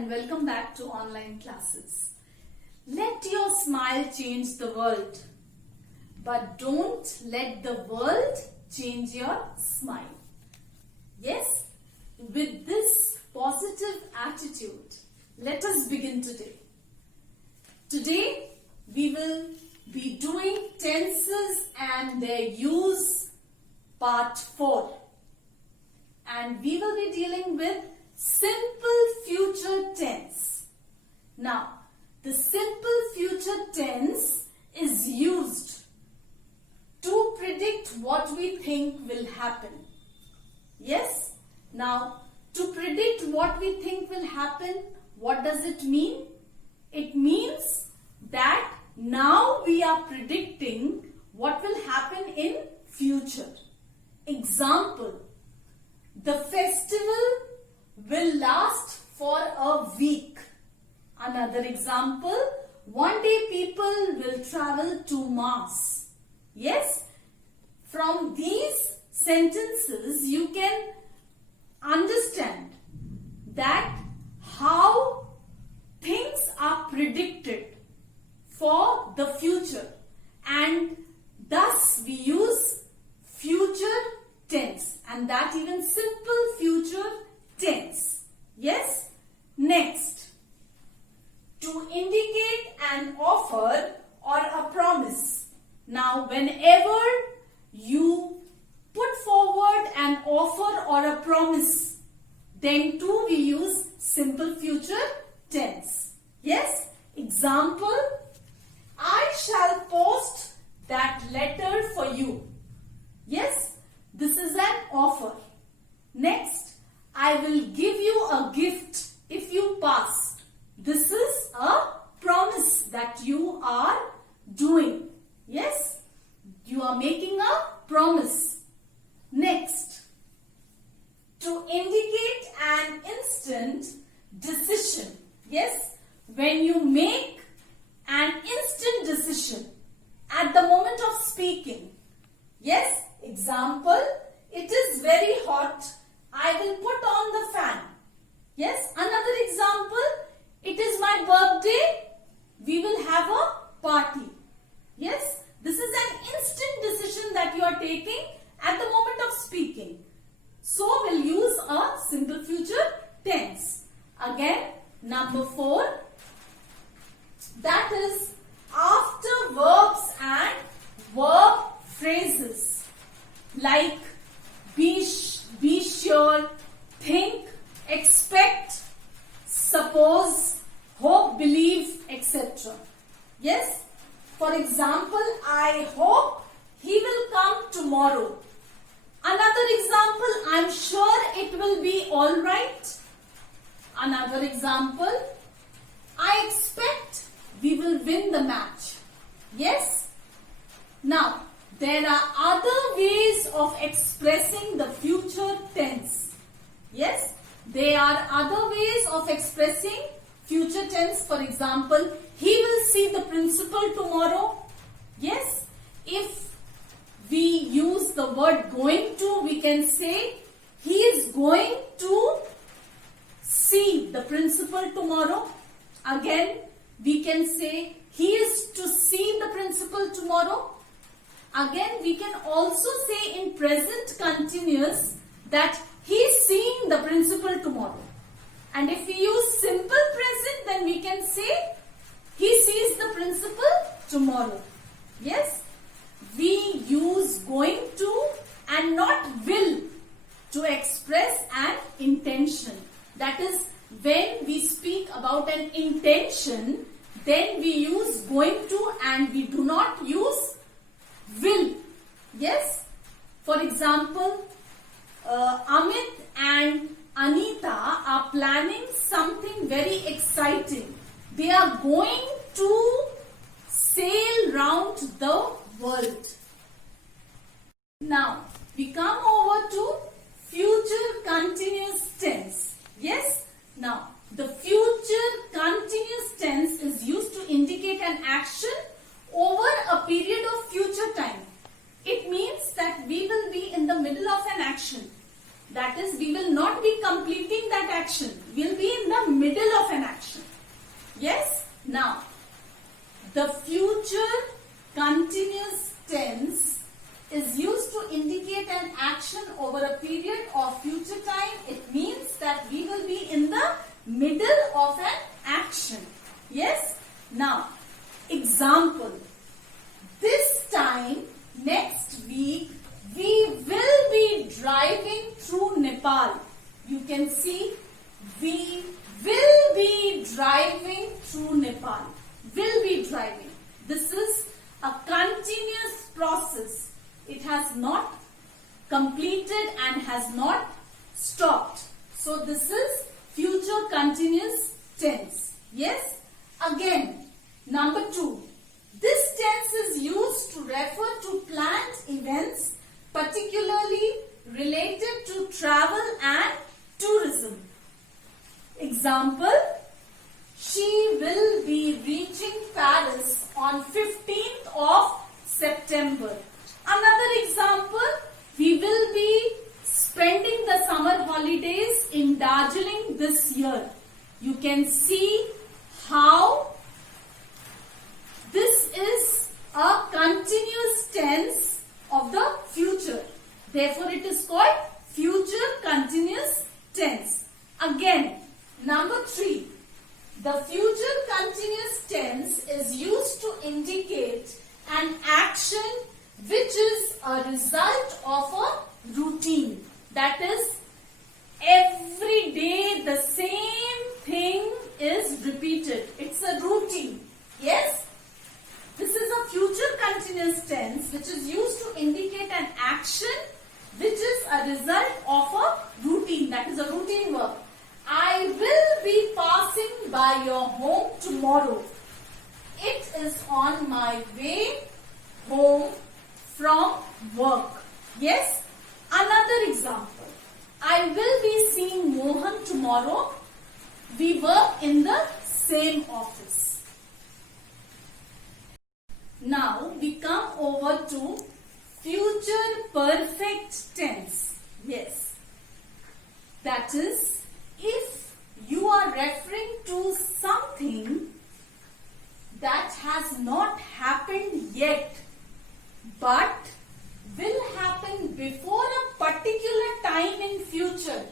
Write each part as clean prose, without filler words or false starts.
and welcome back to online classes. Let your smile change the world, but don't let the world change your smile. Yes, with this positive attitude, let us begin today. Today, we will be doing tenses and their use part 4. And we will be dealing with simple future tense. Now, the simple future tense is used to predict what we think will happen. Yes? Now, to predict what we think will happen, what does it mean? It means that now we are predicting what will happen in future. Example, the festival will last for a week. Another example, one day people will travel to Mars. Yes, from these sentences you can understand that how things are predicted for the future, and thus we use future tense, and that even simple future tense. Yes? Next, to indicate an offer or a promise. Now, whenever you put forward an offer or a promise, then too we use simple future tense. Yes? Example, I shall post that letter for you. Yes? This is an offer. Next, I will give you a gift if you pass. This is a promise that you are doing. Yes? You are making a promise. Next, to indicate an instant decision. Yes? When you make an instant decision at the moment of speaking. Yes? Example, it is very hot. I will put on the fan. Yes? Another example, it is my birthday. We will have a party. Yes? This is an instant decision that you are taking at the moment of speaking. So, we'll use a simple future tense. Again, number 4. That is after verbs and verb phrases like be sure, think, expect, suppose, hope, believe, etc. Yes? For example, I hope he will come tomorrow. Another example, I'm sure it will be alright. Another example, I expect we will win the match. Yes? Now, there are other ways of expressing the future tense. Yes? There are other ways of expressing future tense. For example, he will see the principal tomorrow. Yes? If we use the word going to, we can say he is going to see the principal tomorrow. Again, we can say he is to see the principal tomorrow. Again, we can also say in present continuous that he is seeing the principal tomorrow. And if we use simple present, then we can say he sees the principal tomorrow. Yes? We use going to and not will to express an intention. That is, when we speak about an intention, then we use going to and we do not use will. Yes? For example, Amit and Anita are planning something very exciting. They are going to sail round the world. Now, we come over to future continuous tense. Yes? Now, the future continuous tense is used to indicate an action over a period of future time. It means that we will be in the middle of an action. That is, we will not be completing that action. will be in the middle of an action. Yes? Now, the future continuous tense is used to indicate an action over a period of future time. It means that we will be in the middle of an action. Yes? Now, example. This time, next week, we will be driving through Nepal. You can see, we will be driving through Nepal. Will be driving. This is a continuous process. It has not completed and has not stopped. So this is future continuous tense. Yes? Again, number 2. This tense is used to refer to planned events, particularly related to travel and tourism. Example, she will be reaching Paris on 15th of September. Another example, we will be spending the summer holidays in Darjeeling this year. You can see how this is a continuous tense of the future. Therefore, it is called future continuous tense. Again, number 3. The future continuous tense is used to indicate an action which is a result of a routine. That is, every day the same thing is repeated. It's a routine. Yes? This is a future continuous tense which is used to indicate an action which is a result of a routine. That is a routine verb. I will be passing by your home tomorrow. It is on my way home from work. Yes? Another example. I will be seeing Mohan tomorrow. We work in the same office. Now we come over to future perfect tense. Yes. That is, if you are referring to something that has not happened yet but will happen before a particular time in future,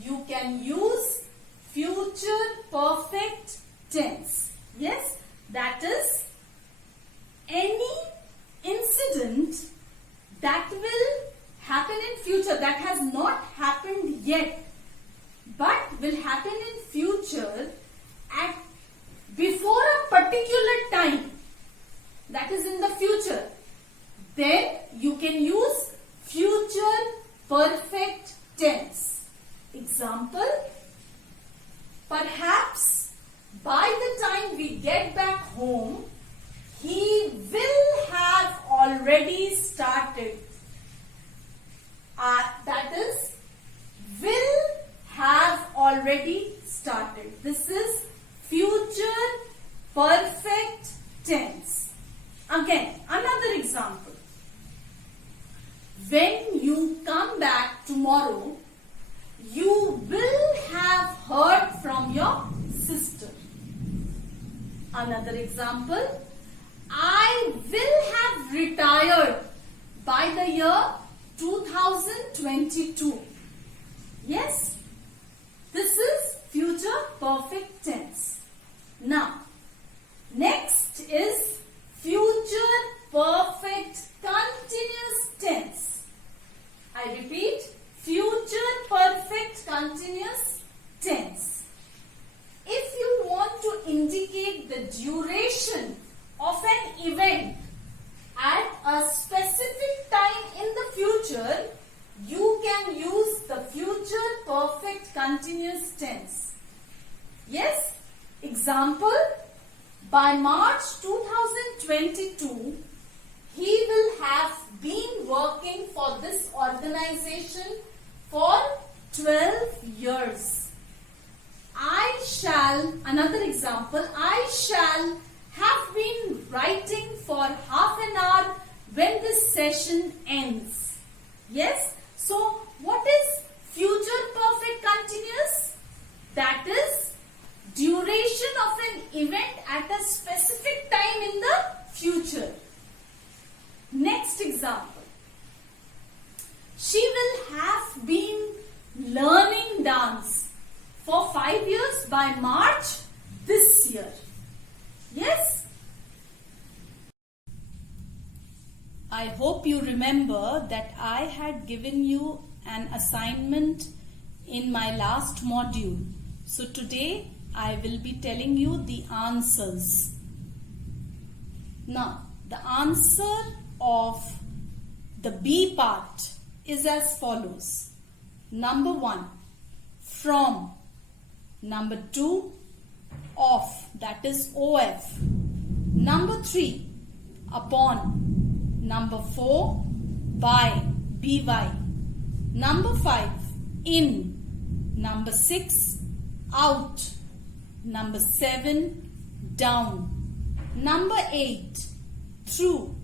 you can use future perfect tense. Yes, that is, any incident that will happen in future that has not happened yet but will happen in future at before a particular time, that is in the future, then you can use future perfect tense. Example, perhaps by the time we get back home, he will have already started. That is, will have already started. This is future perfect tense. Again, another example. When you come back tomorrow, you will have heard from your sister. Another example. I will have retired by the year 2022. Yes, this is future perfect tense. Now, next is future perfect continuous tense. I repeat, future perfect continuous tense. If you want to indicate the duration of an event at a specific time in the future, you can use the future perfect continuous tense. Yes? Example, by March 2022, he will have been working for this organization for 12 years. Another example, I shall have been writing for half an hour when this session ends. Yes? So, what is future perfect continuous? That event at a specific time in the future. Next example. She will have been learning dance for 5 years by March this year. Yes? I hope you remember that I had given you an assignment in my last module. So today I will be telling you the answers. Now, the answer of the B part is as follows. Number 1, from. Number 2, of, that is OF. Number 3, upon. Number 4, by, BY. Number 5, in. Number 6, out. Number 7, down. Number 8, through.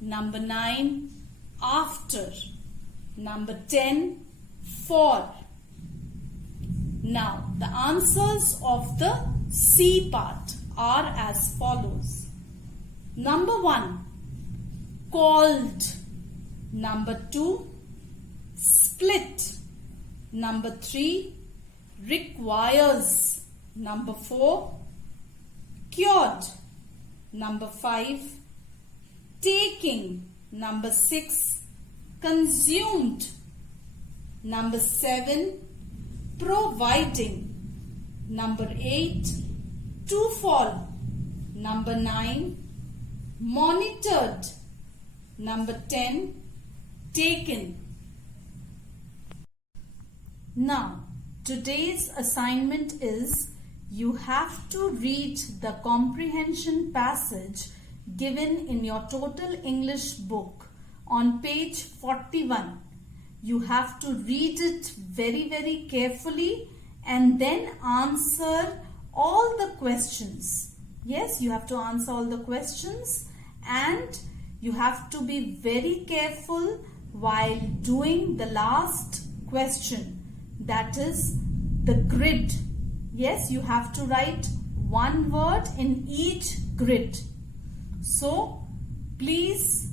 Number 9, after. Number 10, for. Now, the answers of the C part are as follows. Number 1, called. Number 2, split. Number 3, requires. Number 4, cured. Number 5, taking. Number 6, consumed. Number 7, providing. Number 8, to fall. Number 9, monitored. Number 10, taken. Now, today's assignment is you have to read the comprehension passage given in your Total English book on page 41. You have to read it very, very carefully and then answer all the questions. Yes, you have to answer all the questions and you have to be very careful while doing the last question. That is the grid. Yes, you have to write one word in each grid. So, please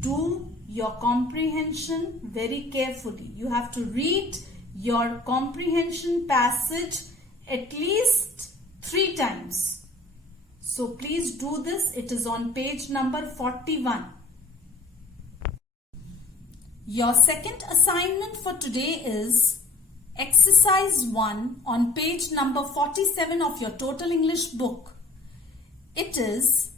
do your comprehension very carefully. You have to read your comprehension passage at least 3 times. So, please do this. It is on page number 41. Your second assignment for today is Exercise 1 on page number 47 of your Total English book. It is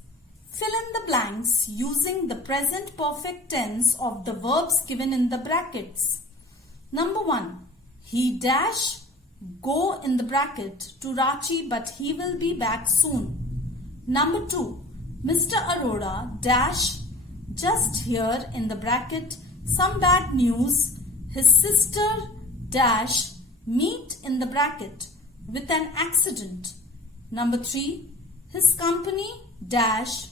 fill in the blanks using the present perfect tense of the verbs given in the brackets. Number 1. He dash go in the bracket to Ranchi but he will be back soon. Number 2. Mr. Arora dash just here in the bracket some bad news. His sister dash meet in the bracket with an accident. Number 3. His company dash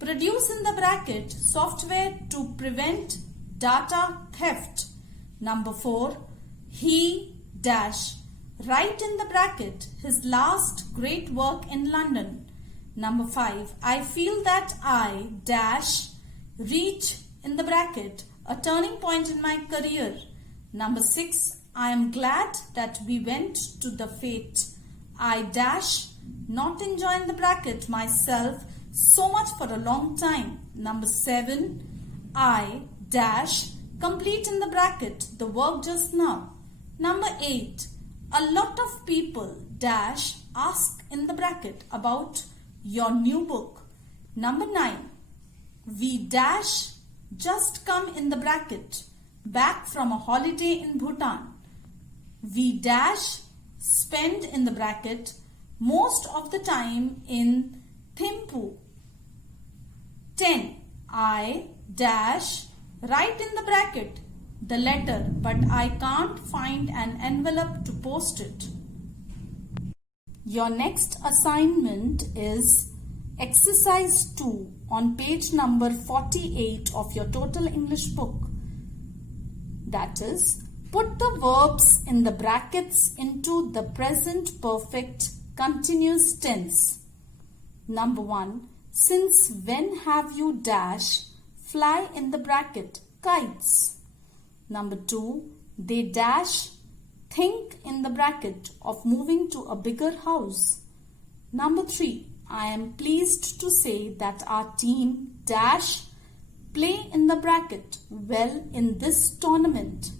produce in the bracket software to prevent data theft. Number 4. He dash write in the bracket his last great work in London. Number 5. I feel that I dash reach in the bracket a turning point in my career. Number 6. I am glad that we went to the fete. I dash not enjoy in the bracket myself so much for a long time. Number 7. I dash complete in the bracket the work just now. Number 8. A lot of people dash ask in the bracket about your new book. Number 9. We dash just come in the bracket back from a holiday in Bhutan. We dash spend in the bracket most of the time in Thimphu. 10. I dash write in the bracket the letter but I can't find an envelope to post it. Your next assignment is Exercise 2 on page number 48 of your Total English book. That is, put the verbs in the brackets into the present perfect continuous tense. Number 1. Since when have you dash fly in the bracket kites? Number 2. They dash think in the bracket of moving to a bigger house. Number 3. I am pleased to say that our team dash play in the bracket well in this tournament.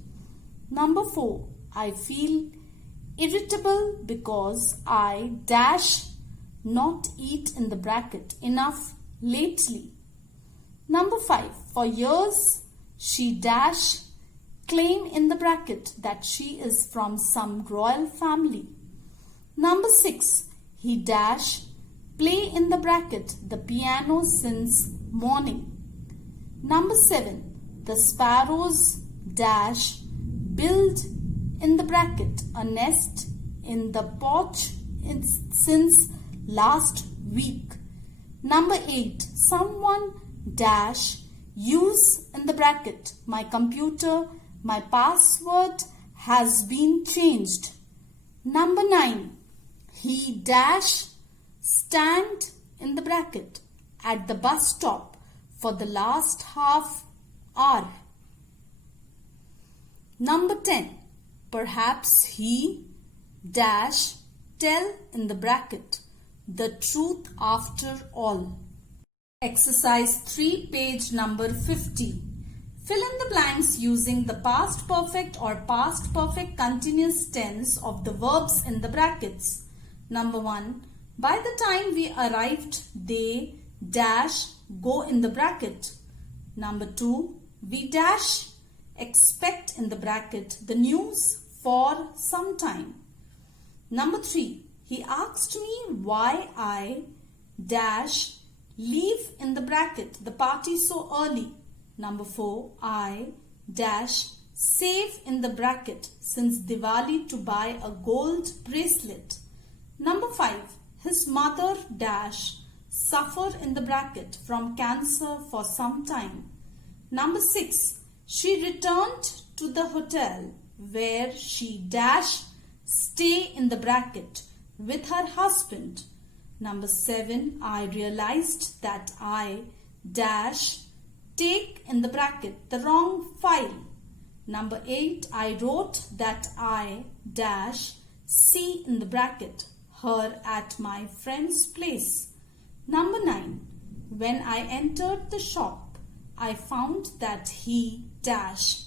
Number 4. I feel irritable because I dash not eat in the bracket enough lately. Number 5. For years she dash claim in the bracket that she is from some royal family. Number 6. He dash play in the bracket the piano since morning. Number 7. The sparrows dash build in the bracket a nest in the porch since last week. Number 8. Someone dash use in the bracket my computer, my password has been changed. Number 9. He dash stand in the bracket at the bus stop for the last half hour. Number 10. Perhaps he dash tell in the bracket the truth after all. Exercise 3, page number 50. Fill in the blanks using the past perfect or past perfect continuous tense of the verbs in the brackets. Number 1. By the time we arrived, they dash go in the bracket. Number 2. We dash expect in the bracket the news for some time. Number 3. He asked me why I dash leave in the bracket the party so early. Number 4. I dash save in the bracket since Diwali to buy a gold bracelet. Number 5. His mother dash suffer in the bracket from cancer for some time. Number 6. She returned to the hotel where she dash stay in the bracket with her husband. Number 7. I realized that I dash take in the bracket the wrong file. Number 8. I wrote that I dash see in the bracket her at my friend's place. Number 9. When I entered the shop, I found that he dash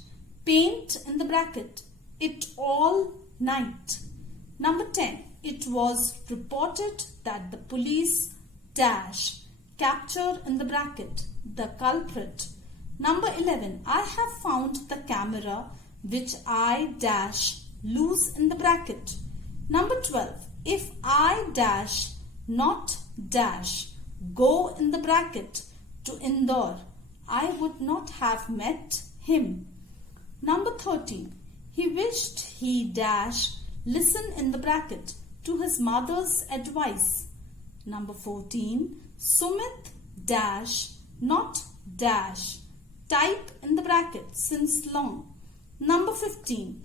paint in the bracket it all night. Number 10. It was reported that the police dash capture in the bracket the culprit. Number 11. I have found the camera which I dash lose in the bracket. Number 12. If I dash not dash go in the bracket to Indore, I would not have met him. Number 13. He wished he dash listen in the bracket to his mother's advice. Number 14. Sumit dash not dash type in the bracket since long. Number 15.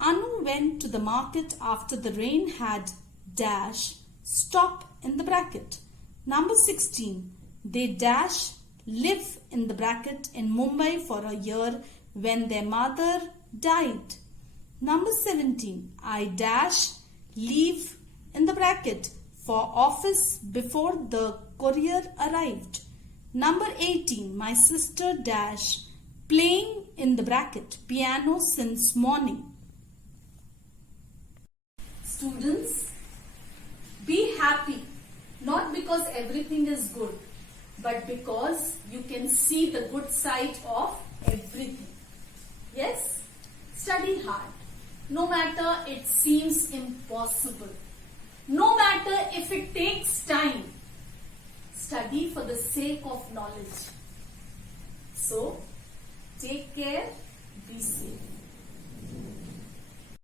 Anu went to the market after the rain had dash stop in the bracket. Number 16. They dash live in the bracket in Mumbai for a year when their mother died. Number 17. I dash leave in the bracket for office before the courier arrived. Number 18. My sister dash playing in the bracket piano since morning. Students, be happy, not because everything is good, but because you can see the good side of everything. Yes? Study hard, no matter it seems impossible. No matter if it takes time. Study for the sake of knowledge. So, take care.